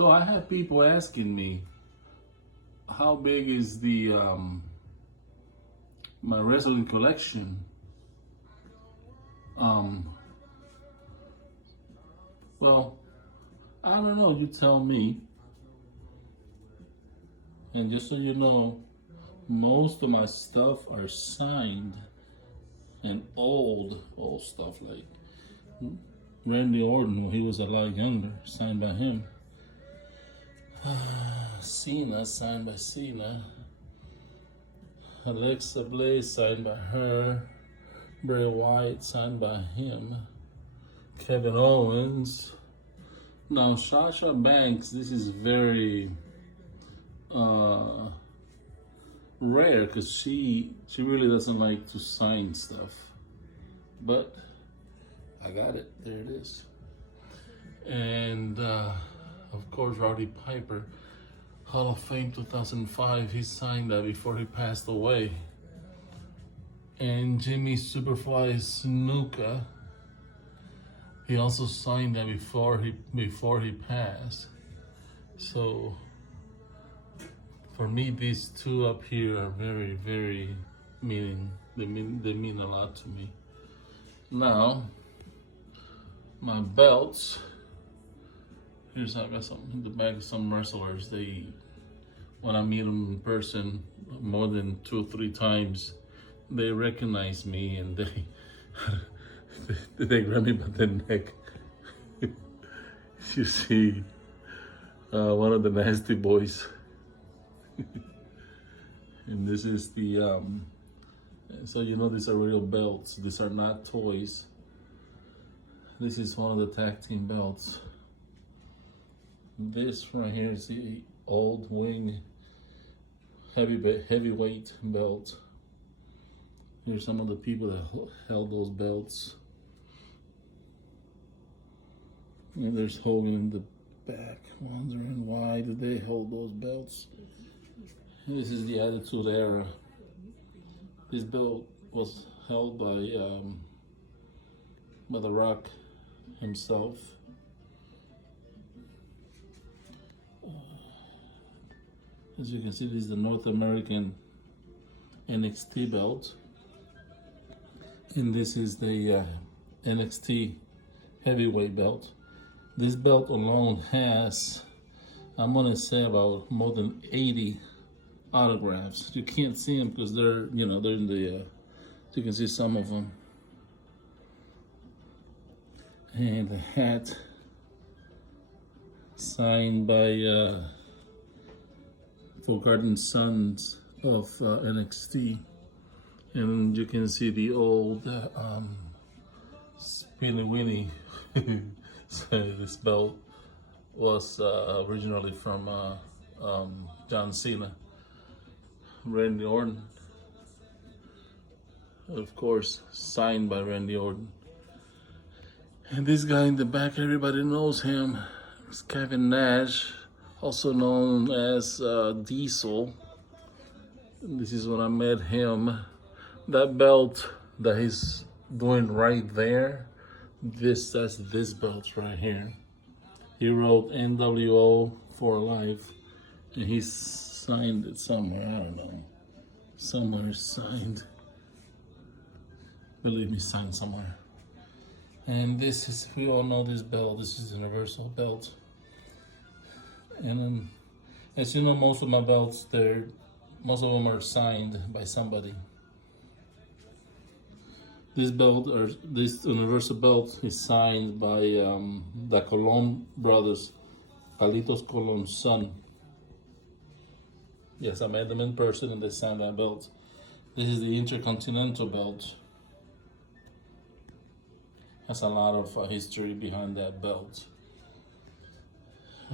So I have people asking me, how big is the my wrestling collection? Um, well, I don't know. You tell me. And just so you know, most of my stuff are signed and old stuff, like Randy Orton when he was a lot younger, signed by him. Cena, signed by Cena. Alexa Bliss, signed by her. Bray Wyatt, signed by him. Kevin Owens. Now Sasha Banks, this is very rare because she really doesn't like to sign stuff, but I got it. There it is. And of course, Rowdy Piper, Hall of Fame 2005. He signed that before he passed away. And Jimmy Superfly Snuka, he also signed that before he passed. So for me, these two up here are very, very they mean a lot to me. Now, my belts. Here's I got some in the back of some wrestlers. They, when I meet them in person more than 2 or 3 times, they recognize me and they grab me by the neck. You see, one of the Nasty Boys. And this is the so you know these are real belts. These are not toys. This is one of the tag team belts. This right here is the old wing heavyweight belt. Here's some of the people that held those belts. And there's Hogan in the back, wondering why did they hold those belts. This is the Attitude Era. This belt was held by The Rock himself. As you can see, this is the North American NXT belt. And this is the NXT heavyweight belt. This belt alone has, I'm gonna say, about more than 80 autographs. You can't see them because they're in the, you can see some of them. And the hat signed by Forgotten Sons of NXT. And you can see the old Spinny Winnie. So this belt was originally from John Cena. Randy Orton, of course, signed by Randy Orton. And this guy in the back, everybody knows him. It's Kevin Nash, also known as Diesel. And this is when I met him. That belt that he's doing right there, that's this belt right here. He wrote NWO for life, and he's signed it somewhere. I don't know. Somewhere signed. Believe me, signed somewhere. And this is, we all know this belt. This is the Universal belt. And as you know, most of my belts, most of them are signed by somebody. This belt, or this Universal belt, is signed by the Colon brothers, Carlitos Colon's son. Yes, I met them in person and they signed my belt. This is the Intercontinental belt. Has a lot of history behind that belt.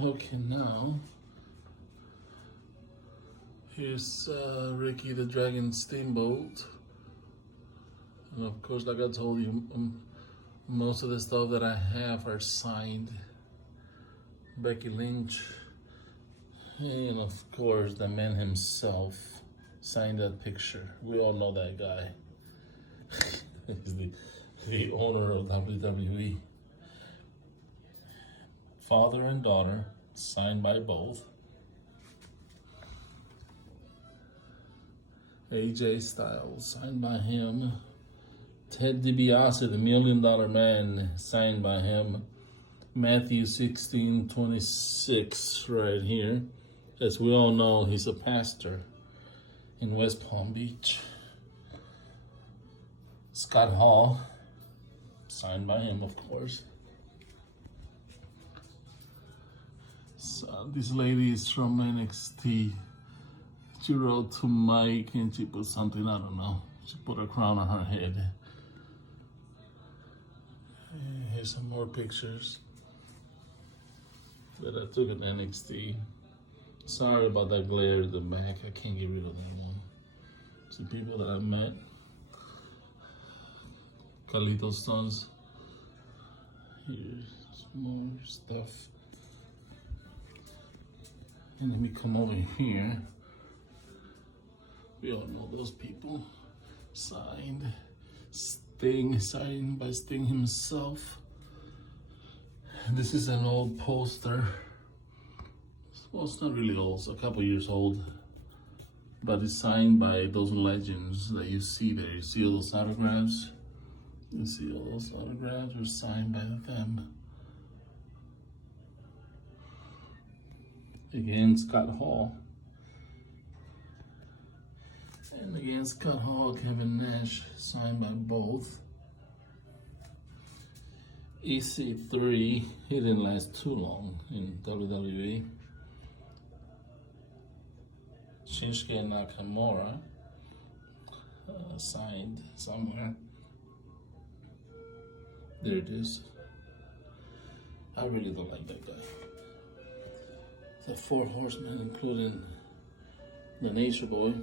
Okay, now here's Ricky the Dragon Steamboat. And of course, like I told you, most of the stuff that I have are signed. Becky Lynch. And of course, the man himself signed that picture. We all know that guy. He's the owner of WWE. Father and daughter signed by both. AJ Styles, signed by him. Ted DiBiase, the $1 Million Man, signed by him. Matthew 16:26, right here. As we all know, he's a pastor in West Palm Beach. Scott Hall, signed by him, of course. So this lady is from NXT. She wrote to Mike and she put something, I don't know. She put a crown on her head. And here's some more pictures that I took at NXT. Sorry about that glare in the back. I can't get rid of that one. Some people that I met. Carlito's sons. Here's more stuff. And let me come over here. We all know those people. Signed. Sting, signed by Sting himself. This is an old poster. Well, it's not really old, it's a couple years old. But it's signed by those legends that you see there. You see all those autographs? You see all those autographs are signed by them. Again, Scott Hall. And again, Scott Hall, Kevin Nash, signed by both. EC3, he didn't last too long in WWE. Shinsuke Nakamura, signed somewhere. There it is. I really don't like that guy. The 4 horsemen, including the Nature Boy.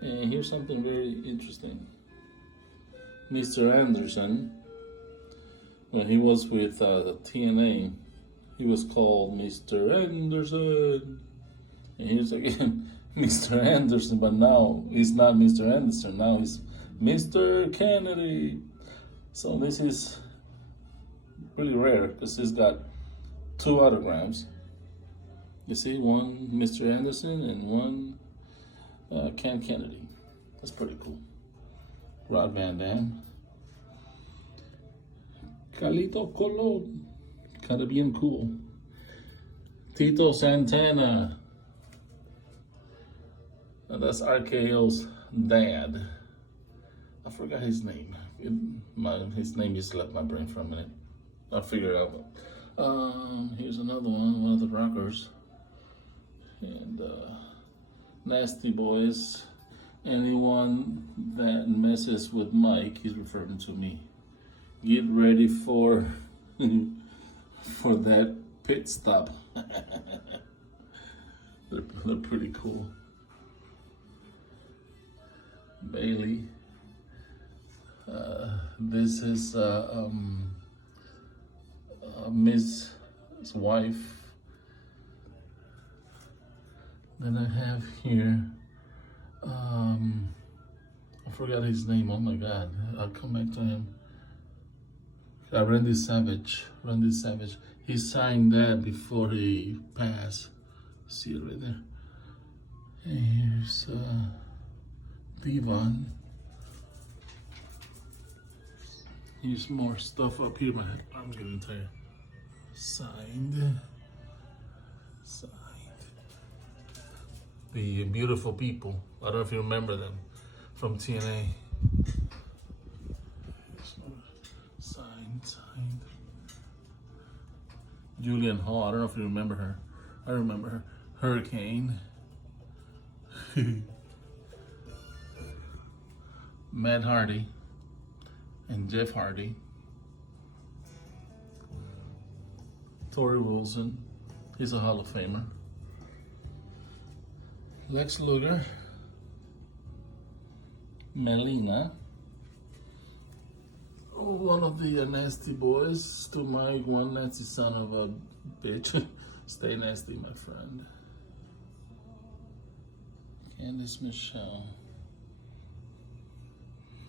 And here's something very interesting. Mr. Anderson, when he was with TNA, he was called Mr. Anderson. And here's again Mr. Anderson, but now he's not Mr. Anderson. Now he's Mr. Kennedy. So this is pretty rare because he's got 2 autographs. You see, one Mr. Anderson and one Ken Kennedy. That's pretty cool. Rod Van Dam. Carlito Colon. Kinda bien cool. Tito Santana. That's RKO's dad. I forgot his name. His name just left my brain for a minute. I'll figure it out. Here's another one of the Rockers. And Nasty Boys. Anyone that messes with Mike, he's referring to me. Get ready for that pit stop. they're pretty cool. Bailey. This is Miss wife. Then I have here, I forgot his name. Oh my God, I'll come back to him. Randy Savage. He signed that before he passed. See it right there. And here's Devon. Here's more stuff up here. My arm's getting tired. Signed. The Beautiful People. I don't know if you remember them from TNA. Signed. Julian Hall. I don't know if you remember her. I remember her. Hurricane. Matt Hardy and Jeff Hardy. Torrie Wilson. He's a Hall of Famer. Lex Luger, Melina, one of the Nasty Boys, to Mike, one nasty son of a bitch. Stay nasty, my friend. Candice Michelle,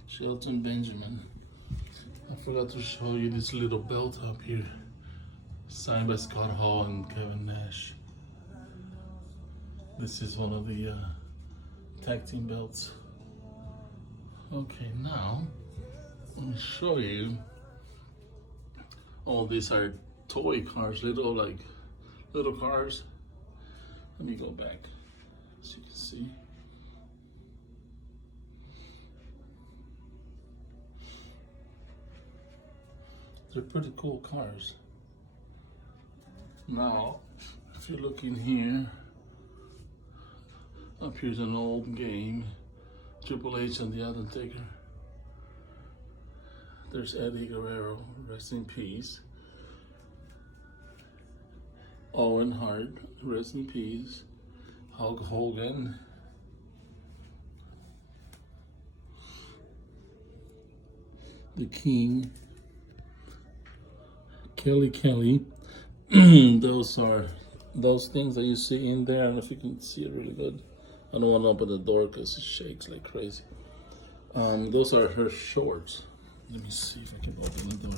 Shelton Benjamin. I forgot to show you this little belt up here. signed by Scott Hall and Kevin Nash. This is one of the tag team belts. Okay, now let me show you. All these are toy cars, little cars. Let me go back so you can see. They're pretty cool cars. Now, if you look in here, up here's an old game, Triple H and the Undertaker. There's Eddie Guerrero, rest in peace. Owen Hart, rest in peace. Hulk Hogan. The King. Kelly. Those things that you see in there. I don't know if you can see it really good. I don't want to open the door because it shakes like crazy. Those are her shorts. Let me see if I can open the door.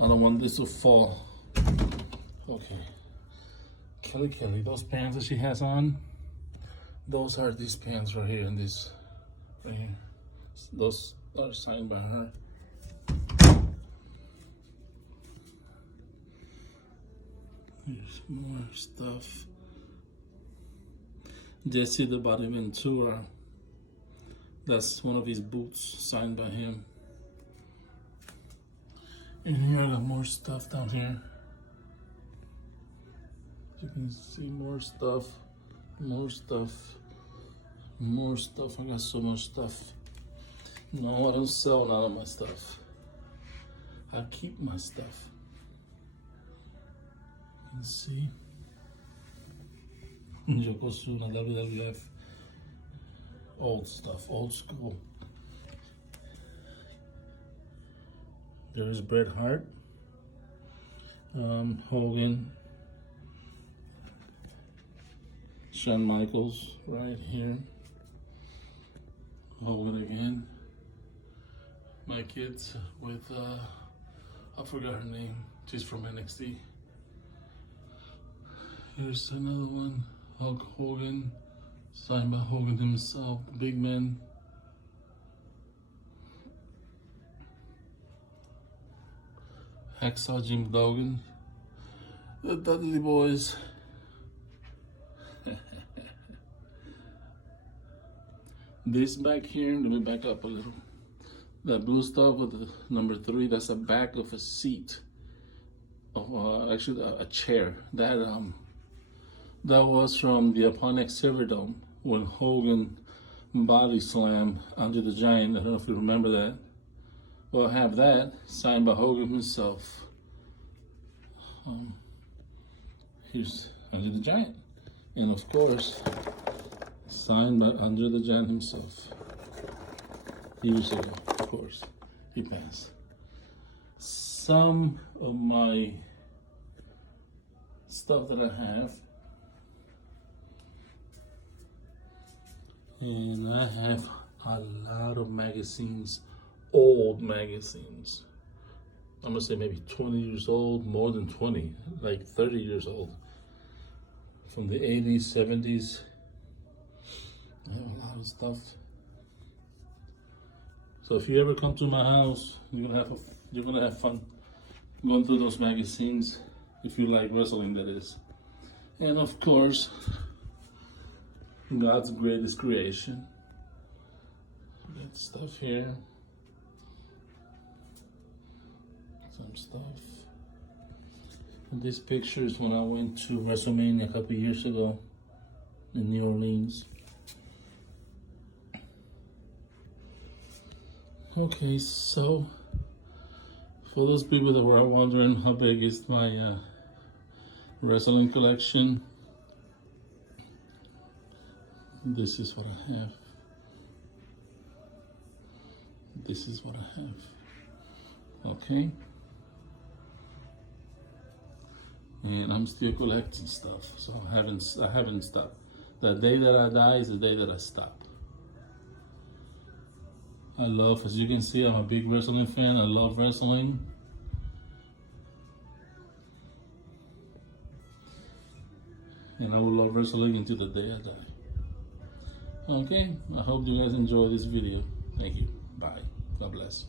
I don't want this to fall. Okay. Kelly, those pants that she has on, those are these pants right here and this right here. Those are signed by her. Here's more stuff. Jesse the Body Ventura. That's one of his boots signed by him. And here I got more stuff down here. You can see more stuff. I got so much stuff. No, I don't sell none of my stuff. I keep my stuff. You can see. Yokozuna, WWF. Old stuff, old school. There's Bret Hart, Hogan, Shawn Michaels right here, Hogan again. My kids with, I forgot her name, she's from NXT. Here's another one, Hulk Hogan, signed by Hogan himself, the big man. Hacksaw Jim Duggan, the Dudley Boys. This back here, let me back up a little. That blue stuff with the number 3, that's the back of a seat. Of actually a chair. That was from the Iconic Silverdome when Hogan body slammed Andre the Giant. I don't know if you remember that. Well, I have that signed by Hogan himself. Here's Andre the Giant. And of course, signed by Andre the Giant himself. Years ago, of course, he passed. Some of my stuff that I have, and I have a lot of magazines, old magazines. I'm gonna say maybe 20 years old, more than 20, like 30 years old. From the 80s, 70s. I have a lot of stuff. So if you ever come to my house, you're gonna have fun going through those magazines, if you like wrestling, that is. And of course, God's greatest creation. Got stuff here. Some stuff. And this picture is when I went to WrestleMania a couple years ago in New Orleans. Okay, so for those people that were wondering how big is my wrestling collection, this is what I have. This is what I have. Okay? And I'm still collecting stuff, so I haven't stopped. The day that I die is the day that I stop. I love, as you can see, I'm a big wrestling fan. I love wrestling. and I will love wrestling until the day I die. Okay, I hope you guys enjoy this video. Thank you. Bye. God bless.